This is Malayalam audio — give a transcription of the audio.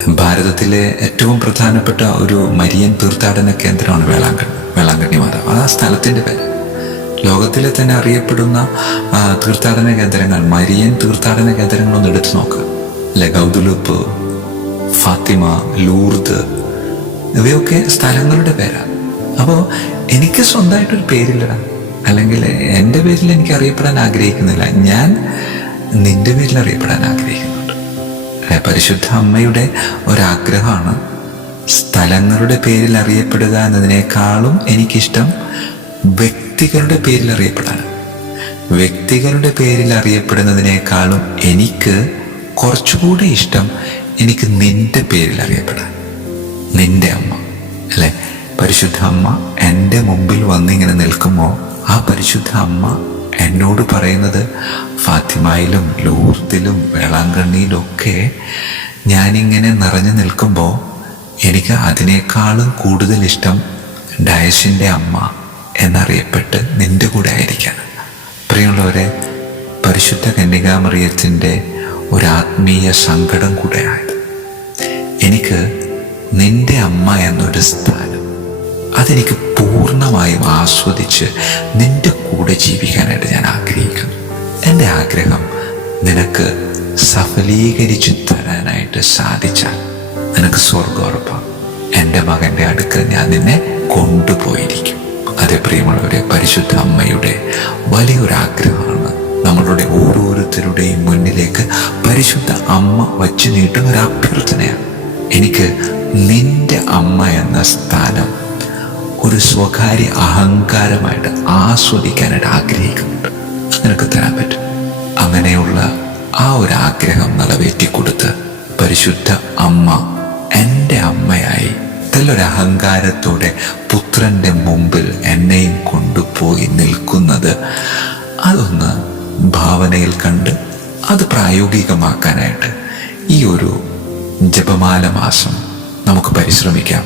ഭാരതത്തിലെ ഏറ്റവും പ്രധാനപ്പെട്ട ഒരു മരിയൻ തീർത്ഥാടന കേന്ദ്രമാണ് വേളാങ്കണ്ണി മാതാവ്. ആ സ്ഥലത്തിൻ്റെ പേര്. ലോകത്തിലെ തന്നെ അറിയപ്പെടുന്ന തീർത്ഥാടന കേന്ദ്രങ്ങൾ, മരിയൻ തീർത്ഥാടന കേന്ദ്രങ്ങളൊന്നും എടുത്തു നോക്കുക അല്ലെ. ഗൗദുലുപ്പ്, ഫാത്തിമ, ലൂർദ്, ഇവയൊക്കെ സ്ഥലങ്ങളുടെ പേരാണ്. അപ്പോൾ എനിക്ക് സ്വന്തമായിട്ടൊരു പേരില്ലടാ, അല്ലെങ്കിൽ എൻ്റെ പേരിൽ എനിക്ക് അറിയപ്പെടാൻ ആഗ്രഹിക്കുന്നില്ല. ഞാൻ നിന്റെ പേരിൽ അറിയപ്പെടാൻ ആഗ്രഹിക്കുന്നുണ്ട്. പരിശുദ്ധ അമ്മയുടെ ഒരാഗ്രഹമാണ് സ്ഥലങ്ങളുടെ പേരിൽ അറിയപ്പെടുക എന്നതിനേക്കാളും എനിക്കിഷ്ടം വ്യക്തികളുടെ പേരിൽ അറിയപ്പെടാൻ. വ്യക്തികളുടെ പേരിൽ അറിയപ്പെടുന്നതിനേക്കാളും എനിക്ക് കുറച്ചുകൂടി ഇഷ്ടം എനിക്ക് നിന്റെ പേരിൽ അറിയപ്പെടാൻ. നിന്റെ അമ്മ അല്ലെ, പരിശുദ്ധ അമ്മ എൻ്റെ മുമ്പിൽ വന്നിങ്ങനെ നിൽക്കുമ്പോൾ ആ പരിശുദ്ധ അമ്മ എന്നോട് പറയുന്നത്, ഫാത്തിമയിലും ലൂർദിലും വേളാങ്കണ്ണിയിലും ഒക്കെ ഞാനിങ്ങനെ നിറഞ്ഞു നിൽക്കുമ്പോൾ എനിക്ക് അതിനേക്കാളും കൂടുതൽ ഇഷ്ടം ഡയസിൻ്റെ അമ്മ എന്നറിയപ്പെട്ട് നിൻ്റെ കൂടെ ആയിരിക്കാൻ. പ്രിയമുള്ളവരെ, പരിശുദ്ധ കന്യകാമറിയത്തിൻ്റെ ഒരാത്മീയ സങ്കടം കൂടെയായത്. എനിക്ക് നിൻ്റെ അമ്മ എന്നൊരു സ്ഥാനം, അതെനിക്ക് പൂർണ്ണമായും ആസ്വദിച്ച് നിൻ്റെ കൂടെ ജീവിക്കാനായിട്ട് ഞാൻ ആഗ്രഹിക്കുന്നു. എൻ്റെ ആഗ്രഹം നിനക്ക് സഫലീകരിച്ചു തരാനായിട്ട് സാധിച്ചാൽ നിനക്ക് സ്വർഗ്ഗം ഉറപ്പാണ്. എൻ്റെ മകൻ്റെ അടുക്കൽ ഞാൻ നിന്നെ കൊണ്ടുപോയിരിക്കും. അതേ പ്രിയമുള്ളവരെ, പരിശുദ്ധ അമ്മയുടെ വലിയൊരാഗ്രഹമാണ് നമ്മളുടെ ഓരോരുത്തരുടെയും മുന്നിലേക്ക് പരിശുദ്ധ അമ്മ വച്ചു നീട്ടുന്ന ഒരു അഭ്യർത്ഥനയാണ്. എനിക്ക് നിൻ്റെ അമ്മ എന്ന സ്ഥാനം ഒരു സ്വകാര്യ അഹങ്കാരമായിട്ട് ആസ്വദിക്കാനായിട്ട് ആഗ്രഹിക്കുന്നുണ്ട്. നിനക്ക് തരാൻ പറ്റും. അങ്ങനെയുള്ള ആ ഒരു ആഗ്രഹം നിറവേറ്റിക്കൊടുത്ത് പരിശുദ്ധ അമ്മ എൻ്റെ അമ്മയായി നല്ലൊരു അഹങ്കാരത്തോടെ പുത്രൻ്റെ മുമ്പിൽ എന്നെയും കൊണ്ടുപോയി നിൽക്കുന്നത്, അതൊന്ന് ഭാവനയിൽ കണ്ട് അത് പ്രായോഗികമാക്കാനായിട്ട് ഈ ഒരു ജപമാല മാസം നമുക്ക് പരിശ്രമിക്കാം.